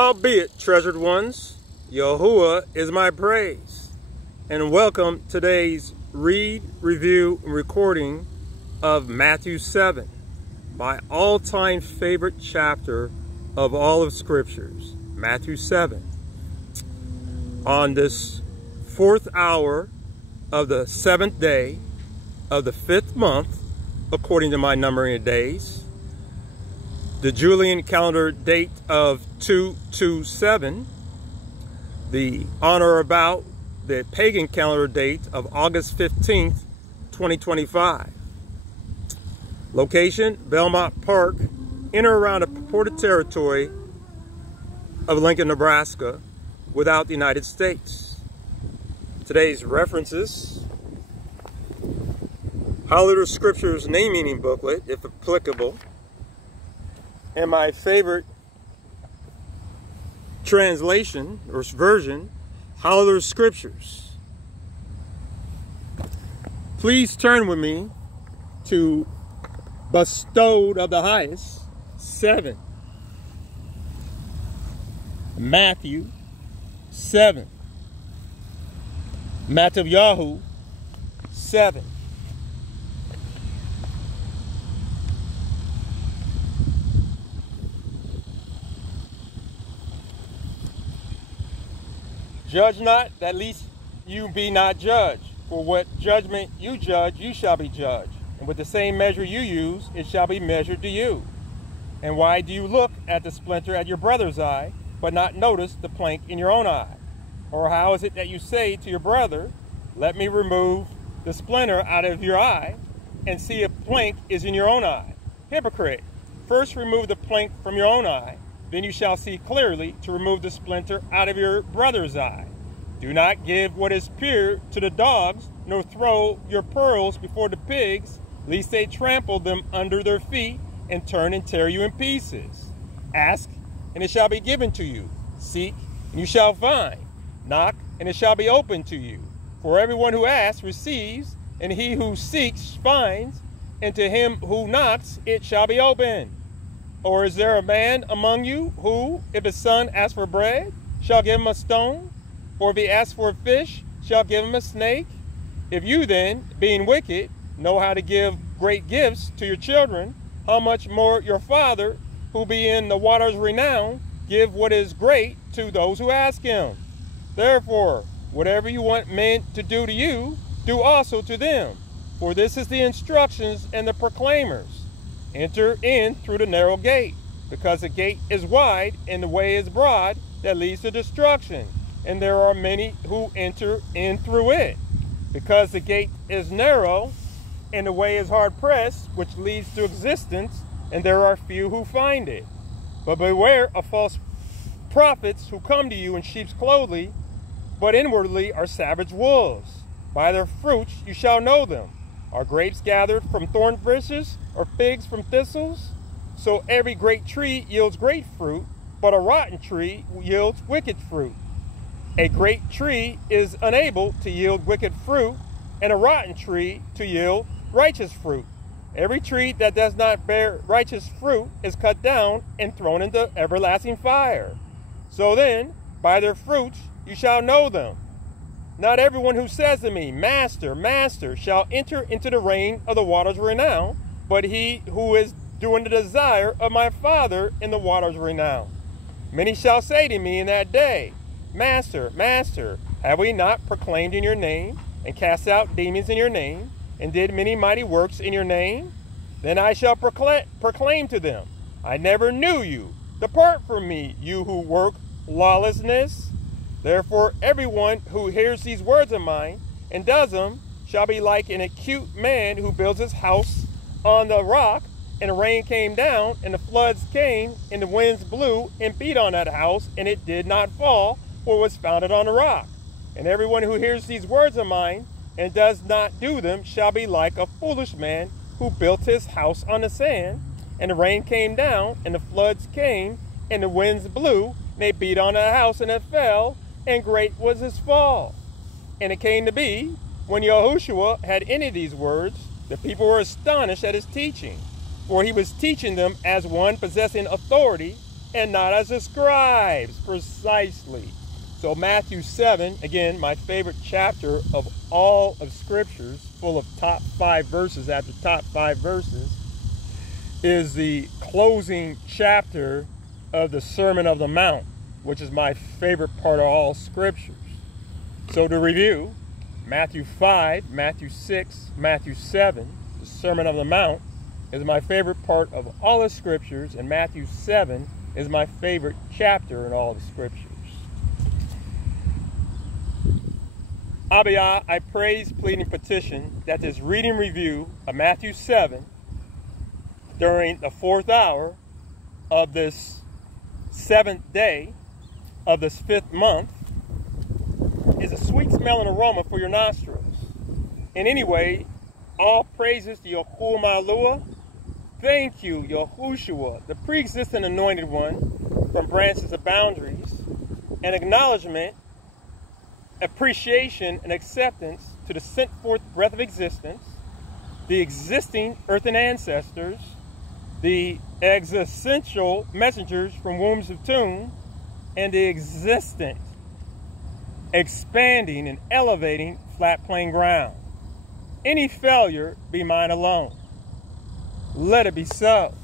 Howbeit, treasured ones, YaHUaH is my praise. And welcome today's read, review, and recording of Matthew 7, my all-time favorite chapter of all of Scriptures, Matthew 7. On this 4th hour of the 7th day of the 5th month, according to my numbering of days, the Julian calendar date of 2/27, the on or about the pagan calendar date of August 15th, 2025. Location, Belmont Park, in or around the purported territory of Lincoln, Nebraska, without the United States. Today's references: YaHUaH Scriptures name meaning booklet, if applicable, and my favorite translation or version, YaHUaH Scriptures. Please turn with me to Bestowed of the Highest 7. Matthew 7. Matthew YaHUaH 7. Judge not, that lest you be not judged. For what judgment you judge, you shall be judged. And with the same measure you use, it shall be measured to you. And why do you look at the splinter at your brother's eye, but not notice the plank in your own eye? Or how is it that you say to your brother, let me remove the splinter out of your eye, and see if plank is in your own eye? Hypocrite, first remove the plank from your own eye, then you shall see clearly to remove the splinter out of your brother's eye. Do not give what is pure to the dogs, nor throw your pearls before the pigs, lest they trample them under their feet and turn and tear you in pieces. Ask, and it shall be given to you. Seek, and you shall find. Knock, and it shall be opened to you. For everyone who asks receives, and he who seeks finds, and to him who knocks it shall be opened. Or is there a man among you who, if his son asks for bread, shall give him a stone? Or if he asks for a fish, shall give him a snake? If you then, being wicked, know how to give great gifts to your children, how much more your Father, who be in the waters renowned, give what is great to those who ask him. Therefore, whatever you want men to do to you, do also to them. For this is the instructions and the proclaimers. Enter in through the narrow gate, because the gate is wide and the way is broad that leads to destruction, and there are many who enter in through it. Because the gate is narrow and the way is hard pressed, which leads to existence, and there are few who find it. But beware of false prophets who come to you in sheep's clothing, but inwardly are savage wolves. By their fruits you shall know them. Are grapes gathered from thorn bushes, or figs from thistles? So every great tree yields great fruit, but a rotten tree yields wicked fruit. A great tree is unable to yield wicked fruit, and a rotten tree to yield righteous fruit. Every tree that does not bear righteous fruit is cut down and thrown into everlasting fire. So then, by their fruits you shall know them. Not everyone who says to me, Master, Master, shall enter into the reign of the waters renowned, but he who is doing the desire of my Father in the waters renowned. Many shall say to me in that day, Master, Master, have we not proclaimed in your name, and cast out demons in your name, and did many mighty works in your name? Then I shall proclaim to them, I never knew you. Depart from me, you who work lawlessness. Therefore, everyone who hears these words of mine and does them shall be like an acute man who builds his house on the rock, and the rain came down, and the floods came, and the winds blew and beat on that house, and it did not fall, for it was founded on the rock. And everyone who hears these words of mine and does not do them shall be like a foolish man who built his house on the sand, and the rain came down, and the floods came, and the winds blew, and they beat on the house, and it fell, and great was his fall. And it came to be, when YaHUsHua had ended these words, the people were astonished at his teaching, for he was teaching them as one possessing authority and not as the scribes. Precisely. So Matthew 7, again, my favorite chapter of all of Scriptures, full of top 5 verses after top 5 verses, is the closing chapter of the Sermon of the Mount, which is my favorite part of all Scriptures. So to review, Matthew 5, Matthew 6, Matthew 7, the Sermon of the Mount, is my favorite part of all the Scriptures, and Matthew 7 is my favorite chapter in all the Scriptures. YaHUaH, I praise, plead, and petition that this reading review of Matthew 7 during the 4th hour of this 7th day of this 5th month is a sweet smell and aroma for your nostrils. And anyway, all praises to YaHUaH. Thank you, YaHUsHua, the pre-existent anointed one from branches of boundaries, and acknowledgement, appreciation, and acceptance to the sent forth breath of existence, the existing earthen ancestors, the existential messengers from wombs of tomb, and the existent, expanding and elevating flat plain ground. Any failure be mine alone. Let it be so.